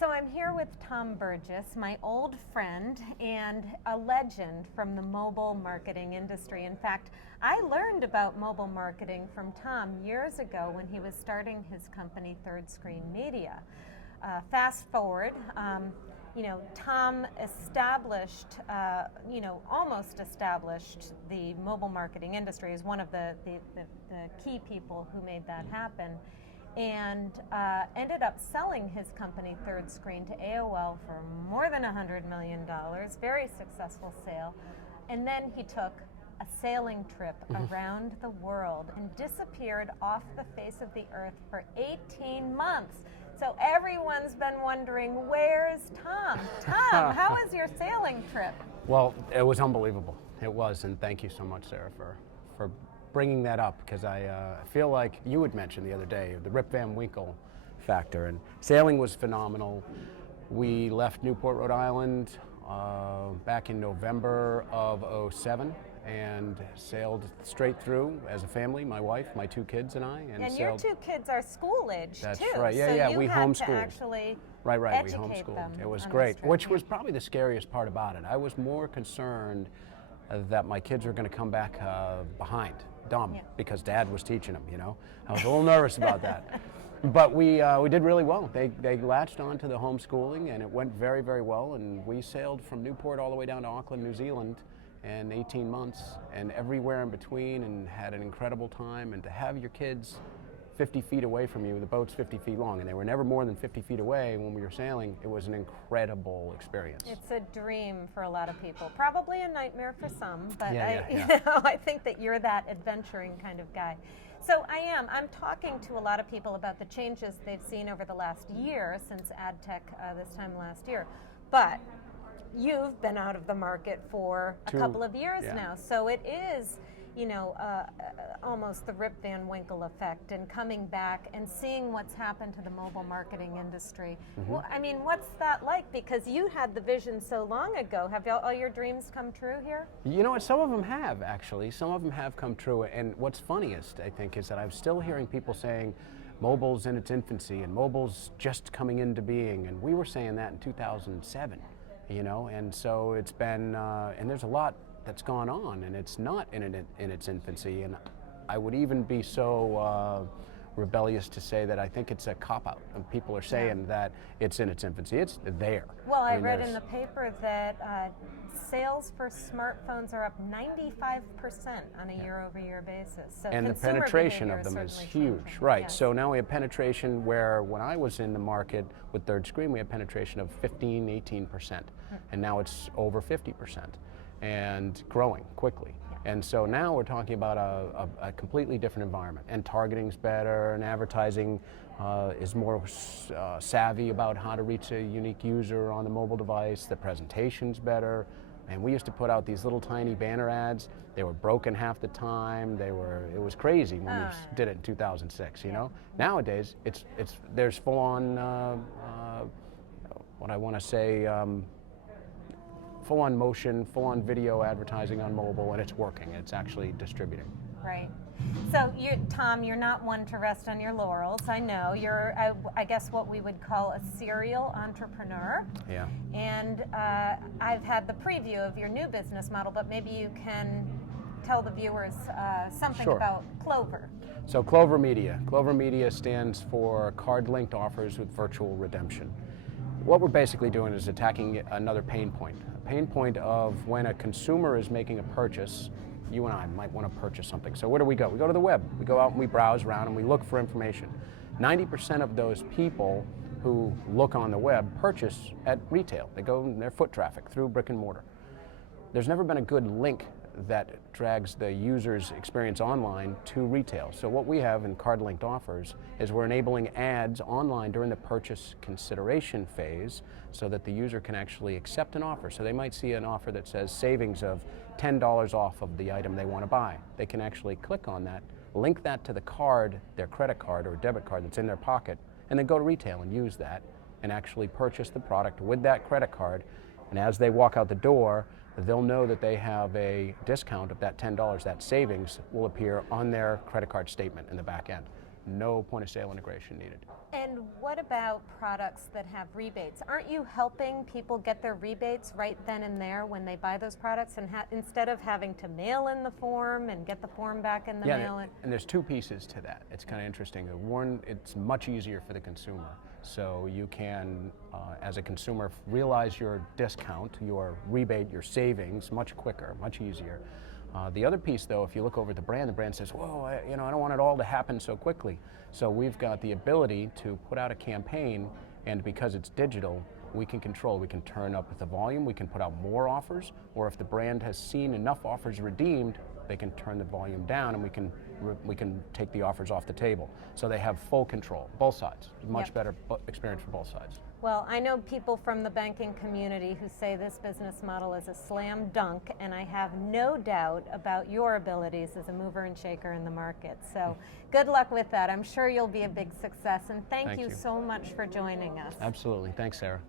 So I'm here with Tom Burgess, my old friend and a legend from the mobile marketing industry. In fact, I learned about mobile marketing from Tom years ago when he was starting his company, Third Screen Media. Fast forward, Tom established, almost established the mobile marketing industry as one of the key people who made that happen. And ended up selling his company, Third Screen, to AOL for more than $100 million. Very successful sale. And then he took a sailing trip around the world and disappeared off the face of the earth for 18 months. So everyone's been wondering, where's Tom? Tom, how was your sailing trip? Well, it was unbelievable. It was, and thank you so much, Sarah, for bringing that up, because I feel like you had mentioned the other day the Rip Van Winkle factor, and sailing was phenomenal. We left Newport, Rhode Island back in November of '07 and sailed straight through as a family, my wife, my two kids, and I. And your two kids are school age too. That's right. Yeah, so yeah. You we had homeschooled. To actually right. We educate homeschooled. them It was on great, this trip, which was probably the scariest part about it. I was more concerned that my kids were going to come back behind, dumb, because Dad was teaching them. I was a little nervous about that. But we did really well. They latched on to the homeschooling, and it went very, very well. And we sailed from Newport all the way down to Auckland, New Zealand, in 18 months, and everywhere in between, and had an incredible time. And to have your kids 50 feet away from you, the boat's 50 feet long, and they were never more than 50 feet away when we were sailing. It was an incredible experience. It's a dream for a lot of people, probably a nightmare for some, but Yeah. I think that you're that adventuring kind of guy. So I'm talking to a lot of people about the changes they've seen over the last year since AdTech this time last year, but you've been out of the market for a couple of years now, so it is almost the Rip Van Winkle effect, and coming back and seeing what's happened to the mobile marketing industry. Well, I mean, what's that like? Because you had the vision so long ago. Have all your dreams come true here? You know what? Some of them have, actually. Some of them have come true. And what's funniest, I think, is that I'm still hearing people saying mobile's in its infancy and mobile's just coming into being. And we were saying that in 2007, and so it's been, and there's a lot that's gone on, and it's not in its infancy. And I would even be so rebellious to say that I think it's a cop-out. And people are saying that it's in its infancy. It's there. Well, I read in the paper that sales for smartphones are up 95% on a year-over-year basis. So and the penetration of them is huge. Changing. Right. Yes. So now we have penetration where when I was in the market with Third Screen, we had penetration of 15, 18%. And now it's over 50%. And growing quickly. And so now we're talking about a completely different environment, and targeting's better, and advertising is more savvy about how to reach a unique user on the mobile device. The presentation's better, and we used to put out these little tiny banner ads. They were broken half the time. It was crazy when we did it in 2006. Nowadays there's full on what I want to say. Full-on motion, full-on video advertising on mobile, and it's working. It's actually distributing. Right. So, Tom, you're not one to rest on your laurels. I know you're, I guess, what we would call a serial entrepreneur. Yeah. And I've had the preview of your new business model, but maybe you can tell the viewers something about CLOVR. So, CLOVR Media. CLOVR Media stands for Card-Linked Offers with Virtual Redemption. What we're basically doing is attacking another pain point. A pain point of when a consumer is making a purchase, you and I might want to purchase something. So where do we go? We go to the web. We go out and we browse around and we look for information. 90% of those people who look on the web purchase at retail. They go in their foot traffic through brick and mortar. There's never been a good link that drags the user's experience online to retail. So what we have in card-linked offers is we're enabling ads online during the purchase consideration phase so that the user can actually accept an offer. So they might see an offer that says savings of $10 off of the item they want to buy. They can actually click on that, link that to the card, their credit card or debit card that's in their pocket, and then go to retail and use that and actually purchase the product with that credit card. And as they walk out the door, they'll know that they have a discount of that $10. That savings will appear on their credit card statement in the back end. no point of sale integration needed. And what about products that have rebates? Aren't you helping people get their rebates right then and there when they buy those products, and instead of having to mail in the form and get the form back in the mail? And there's two pieces to that. It's kind of interesting. One, it's much easier for the consumer. So you can, as a consumer, realize your discount, your rebate, your savings much quicker, much easier. The other piece, though, if you look over at the brand says, whoa, I don't want it all to happen so quickly. So we've got the ability to put out a campaign, and because it's digital, we can control. We can turn up the volume, we can put out more offers, or if the brand has seen enough offers redeemed, they can turn the volume down, and we can take the offers off the table. So they have full control, both sides. Much better experience for both sides. Well, I know people from the banking community who say this business model is a slam dunk, and I have no doubt about your abilities as a mover and shaker in the market. So good luck with that. I'm sure you'll be a big success, and thank you so much for joining us. Absolutely. Thanks, Sarah.